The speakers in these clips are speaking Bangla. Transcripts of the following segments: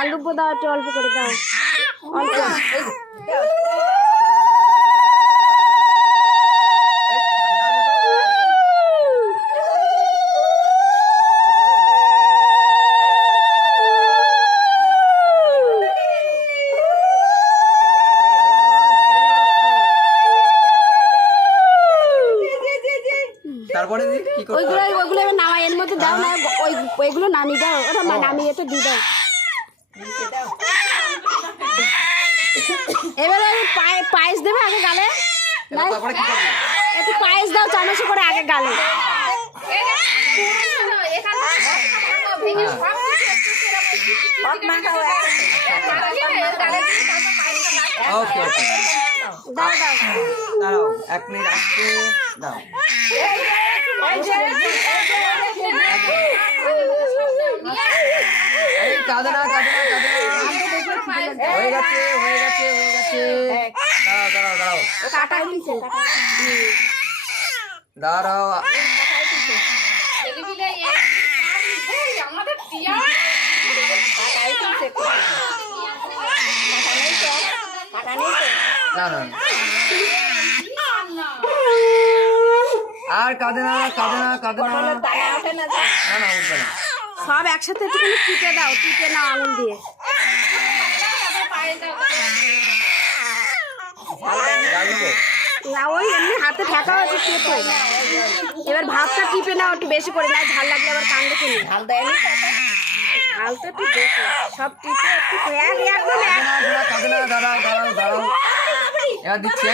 ঝাল ডুবো দাও, একটু অল্প করে দাও, অল্প। তারপরে কি করতে ওইগুলো ওইগুলো এবার নামাই, এর মধ্যে দাও না, ওইগুলো নামিয়ে দাও, ওটা নামিয়ে তো দিয়ে দাও। এবারে পায়েস দেবে আগে গালে, তারপরে কি করবে? একটু পায়েস দাও চামচে করে আগে গালে। ওকে ওকে দাও দাও দাঁড়াও 1 মিনিট আসতে দাও। এই কাঁদে না কাঁদে না কাঁদে না, হয়ে গেছে হয়ে গেছে হয়ে গেছে। দাঁড়াও দাঁড়াও দাঁড়াও কাটাই দিছে, দাঁড়াও। না না আর কাঁদে না কাঁদে না কাঁদে না, না না উঠবে না। সব একসাথে একটুখানি টিপে দাও, টিপে নাও আঙুল দিয়ে। না ওই এমনি হাতে ঠেকাও, একটু টেপো। এবার ভাতটা টিপে নাও একটু বেশি করে, না ঝাল লাগলে আবার কান্দে কিনে। ঝাল দেয়নি, ঝাল তো একটু বেশি, সব টিপে একটু কাঁদে না, দাঁড়াও দাঁড়াও দাঁড়াও, এবার দিচ্ছি।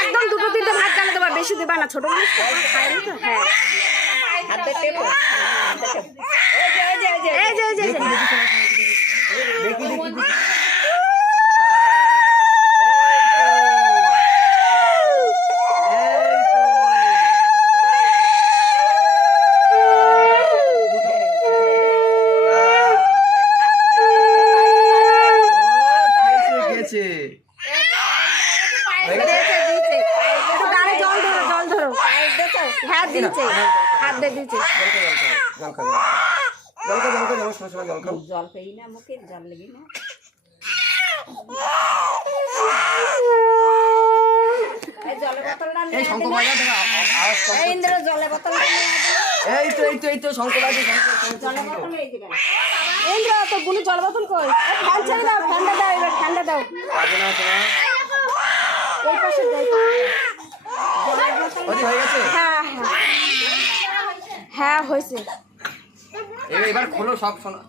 একদম 2-3টে ভাত গালে দেবা, বেশি দেবা না, ছোট মানুষ তো খায় না তো। হ্যাঁ হাতে টেপো, এই যে দেখি দেখি দেখি। হ্যাঁ দিয়েছে, হাত দিয়ে দিয়েছে। জল পেই না, মুখে জল লেগে না। জলের বোতলটা এই শঙ্খ বাজা দাও, আওয়াজ কম করছে। ইন্দ্র জলের বোতলটা এই তো শঙ্খ বাজা, জলের বোতল এই দিবেন। ইন্দ্র তো বুনি জল বোতল কই? ফ্যান ছেড়ে দাও, ঠান্ডা দাও, এবার ঠান্ডা দাও। কাঁদে না শোনা। এই পাশে দাও। ওই হয়ে গেছে। হ্যাঁ হ্যাঁ হ্যাঁ হয়েছে। এবার খোলো সব শোনা।